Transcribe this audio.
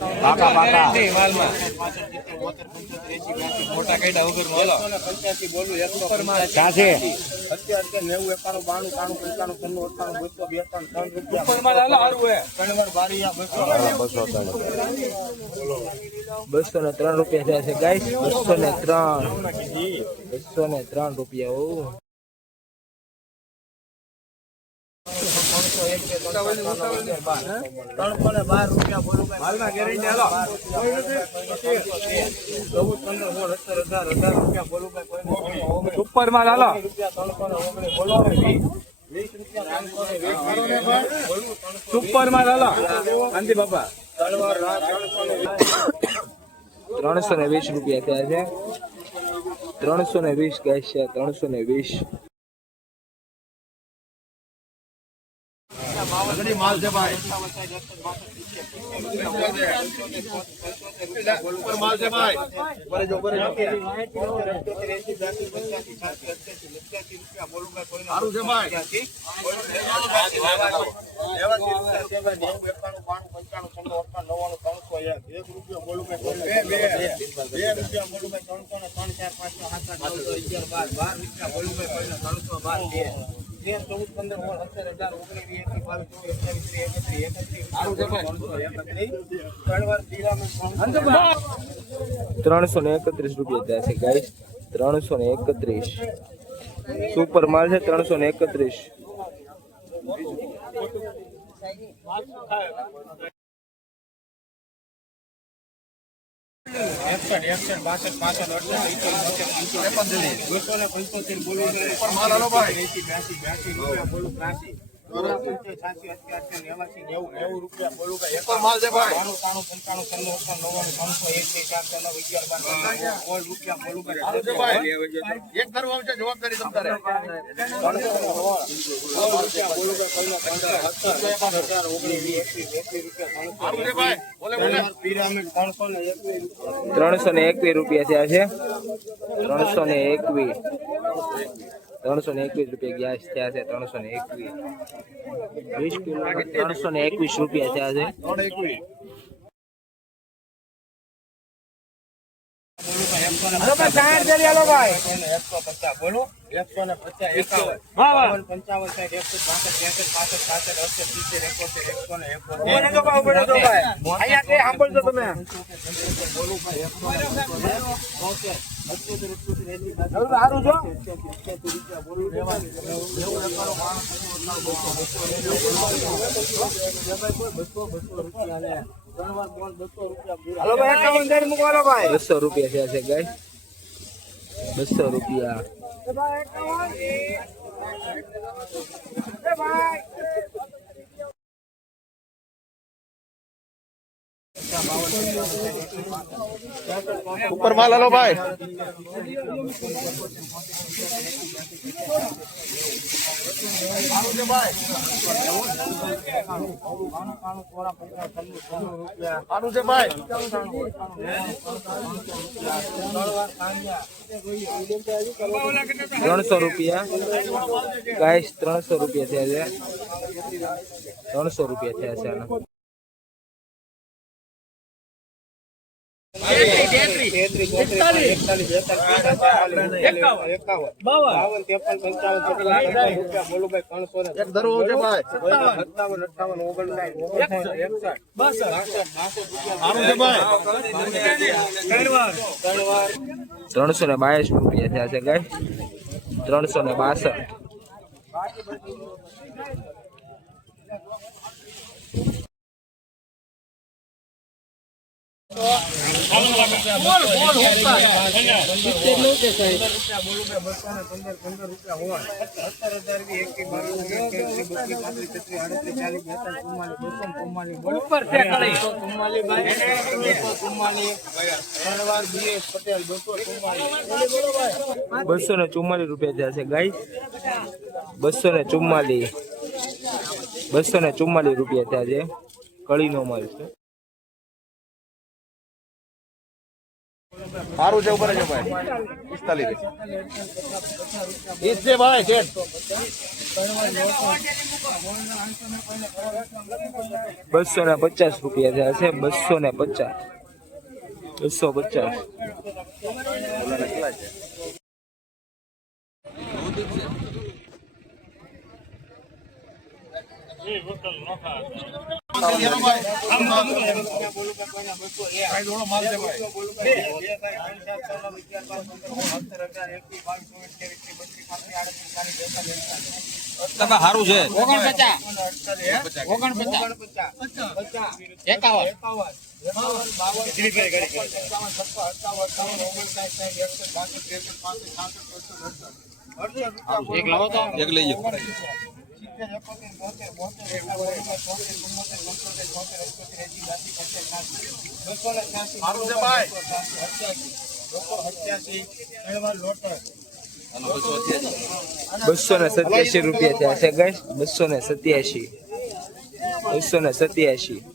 પાકા પાકા મોટા કઈડા વગર બોલો 85 બોલું 185 ક્યાં છે 70 90 91 92 93 95 95 293 ઉપરમાં હાલો હારું હે ત્રણ વાર બારીયા 200 203 રૂપિયા થયા છે ગાઈસ 203 રૂપિયા. સુપર માલ હાલો સુપર માલ હાલો શાંતિ બાપા 320 રૂપિયા થયા છે 320 ગાઈસ છે 320. માલ છે ભાઈ માલ છે ભાઈ સારું છે ભાઈ રૂપિયા થયા છે ગાઈસ 331 સુપર માલ છે 331. જવાબદારી તમારે રૂપિયા થયા છે 321 રૂપિયા ગેસ થયા છે 321 20 કિલો 321 રૂપિયા થયા છે 150 બોલો 150 51 55 ₹200 થયા છે ગાઈસ 200 રૂપિયા. ઉપર માલ હાલો ભાઈ આનું છે ભાઈ 300 રૂપિયા ગાઈસ 300 રૂપિયા થયા છે 300 રૂપિયા થયા છે આના 322 રૂપિયા થયા છે ગાઈસ 362. ₹244 થયા છે ગાઈસ 244 રૂપિયા થયા છે કળીનો માલ છે સારું છે ઉપર છે ભાઈ 45 ઈજ છે ભાઈ છે 250 રૂપિયા થયા છે 250 250 સારું છે 51 એક લઈ જાઓ સારું છે ભાઈ 287 રૂપિયા થયા છે ગાઈસ 287